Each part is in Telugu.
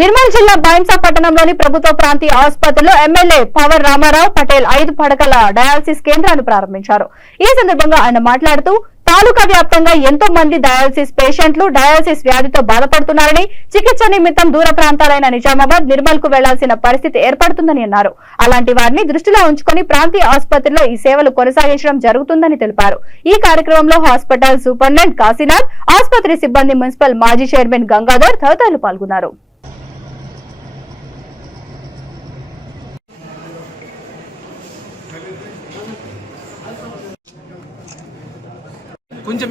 నిర్మల్ జిల్లా బైంసా పట్టణంలోని ప్రభుత్వ ప్రాంతీయ ఆసుపత్రిలో ఎమ్మెల్యే పవర్ రామారావు పటేల్ 5 పడకల డయాలసిస్ కేంద్రాన్ని ప్రారంభించారు. ఈ సందర్భంగా ఆయన మాట్లాడుతూ తాలూకా వ్యాప్తంగా ఎంతో మంది డయాలసిస్ పేషెంట్లు డయాలసిస్ వ్యాధితో బాధపడుతున్నారని, చికిత్స నిమిత్తం దూర ప్రాంతాలైన నిజామాబాద్, నిర్మల్ కు వెళ్లాల్సిన పరిస్థితి ఏర్పడుతుందని అన్నారు. అలాంటి వారిని దృష్టిలో ఉంచుకుని ప్రాంతీయ ఆసుపత్రిలో ఈ సేవలు కొనసాగించడం జరుగుతుందని తెలిపారు. ఈ కార్యక్రమంలో హాస్పిటల్ సూపరింటెండెంట్ కాశీనాథ్, ఆసుపత్రి సిబ్బంది, మున్సిపల్ మాజీ చైర్మన్ గంగాధర్ తదితరులు పాల్గొన్నారు. కొంచెం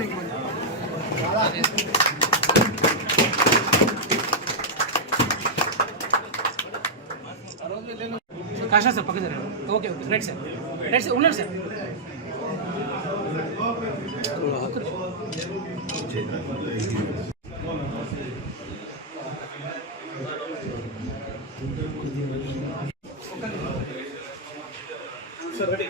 కాశా సార్ పక్క జరగండి. Okay okay right sir, right sir ఉన్నారు సార్. Sir ready.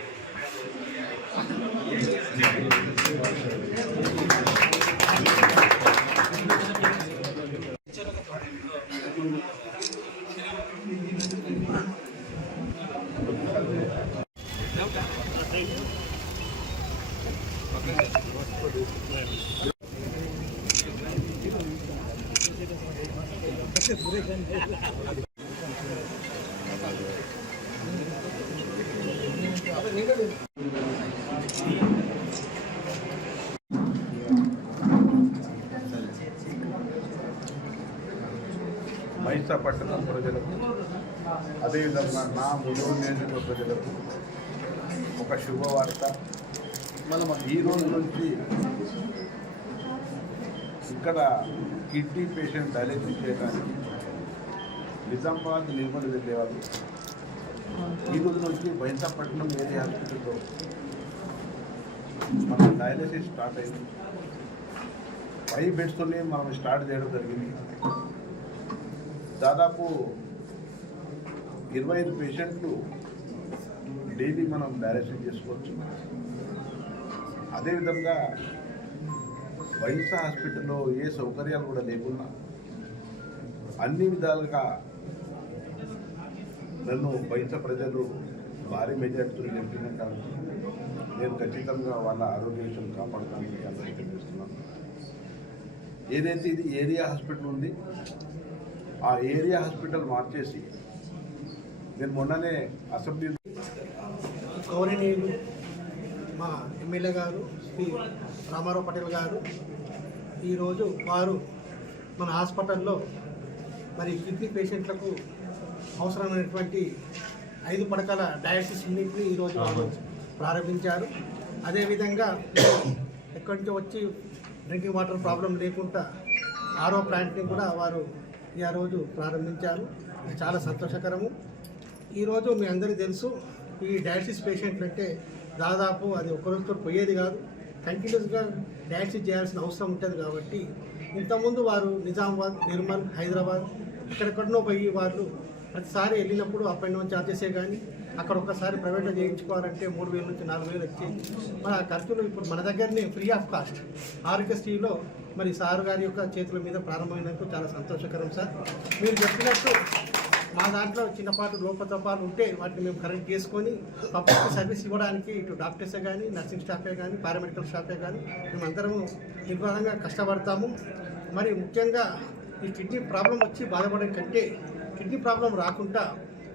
బైంసా పట్టణం ప్రజలకు, అదేవిధంగా నా మునుగోడు నియోజకవర్గ ప్రజలకు ఒక శుభవార్త. ఈ రోజు నుంచి ఇక్కడ కిడ్నీ పేషెంట్ డయాలసిస్ చేయడానికి నిజామాబాద్, నిర్మల్ వెళ్ళేవాళ్ళు ఈ రోజు నుంచి బైంసా పట్టణం ఏరియా హాస్పిటల్లో మన డయాలసిస్ స్టార్ట్ అయింది. 5 బెడ్స్తోనే మనం స్టార్ట్ చేయడం జరిగింది. దాదాపు 25 పేషెంట్లు డైలీ మనం డయాలసిస్ చేసుకోవచ్చు. అదేవిధంగా బైంసా హాస్పిటల్లో ఏ సౌకర్యాలు కూడా లేకున్నా అన్ని విధాలుగా నన్ను బైంసా ప్రజలు భారీ మెజార్టీతో గెలిపిన కాబట్టి నేను ఖచ్చితంగా వాళ్ళ ఆరోగ్య విషయం కాపాడడానికి అందరికీ చేస్తున్నాను. ఏదైతే ఇది ఏరియా హాస్పిటల్ ఉంది, ఆ ఏరియా హాస్పిటల్ మార్చేసి నేను మొన్ననే అసెంబ్లీ గౌరవనీయులు మా ఎమ్మెల్యే గారు శ్రీ రామారావు పటేల్ గారు ఈరోజు వారు మన హాస్పిటల్లో మరి కిడ్నీ పేషెంట్లకు అవసరమైనటువంటి 5 పడకల డయాలసిస్ యూనిట్ని ఈరోజు వారు ప్రారంభించారు. అదేవిధంగా ఎక్కడి నుంచి వచ్చి డ్రింకింగ్ వాటర్ ప్రాబ్లం లేకుండా ఆరో ప్లాంట్ని కూడా వారు ఈ రోజు ప్రారంభించారు. ఇది చాలా సంతోషకరము. ఈరోజు మీ అందరికీ తెలుసు, ఈ డయాలసిస్ పేషెంట్లు అంటే దాదాపు అది ఒకరోజుతో పోయేది కాదు, కంటిన్యూస్గా డయాలసిస్ చేయాల్సిన అవసరం ఉంటుంది. కాబట్టి ఇంతకుముందు వారు నిజామాబాద్, నిర్మల్, హైదరాబాద్ ఎక్కడెక్కడనో పోయి వాళ్ళు ప్రతిసారి వెళ్ళినప్పుడు అప్ అండ్ డౌన్ ఛార్జెసే కానీ అక్కడ ఒక్కసారి ప్రైవేట్లో చేయించుకోవాలంటే 3,000 నుంచి 4,000 వచ్చేది. మరి ఆ ఖర్చులు ఇప్పుడు మన దగ్గరనే ఫ్రీ ఆఫ్ కాస్ట్ ఆరోగ్యశ్రీలో మరి సార్ గారి యొక్క చేతుల మీద ప్రారంభమైనందుకు చాలా సంతోషకరం సార్. మీరు చెప్పినట్టు మా దాంట్లో చిన్నపాటు లోపతపాలు ఉంటే వాటిని మేము కరెక్ట్ చేసుకొని పబ్లిక్ సర్వీస్ ఇవ్వడానికి ఇటు డాక్టర్సే కానీ, నర్సింగ్ స్టాఫే కానీ, పారామెడికల్ స్టాఫే కానీ మేమందరము నిర్భరంగా కష్టపడతాము. మరి ముఖ్యంగా ఈ కిడ్నీ ప్రాబ్లం వచ్చి బాధపడే కంటే కిడ్నీ ప్రాబ్లం రాకుండా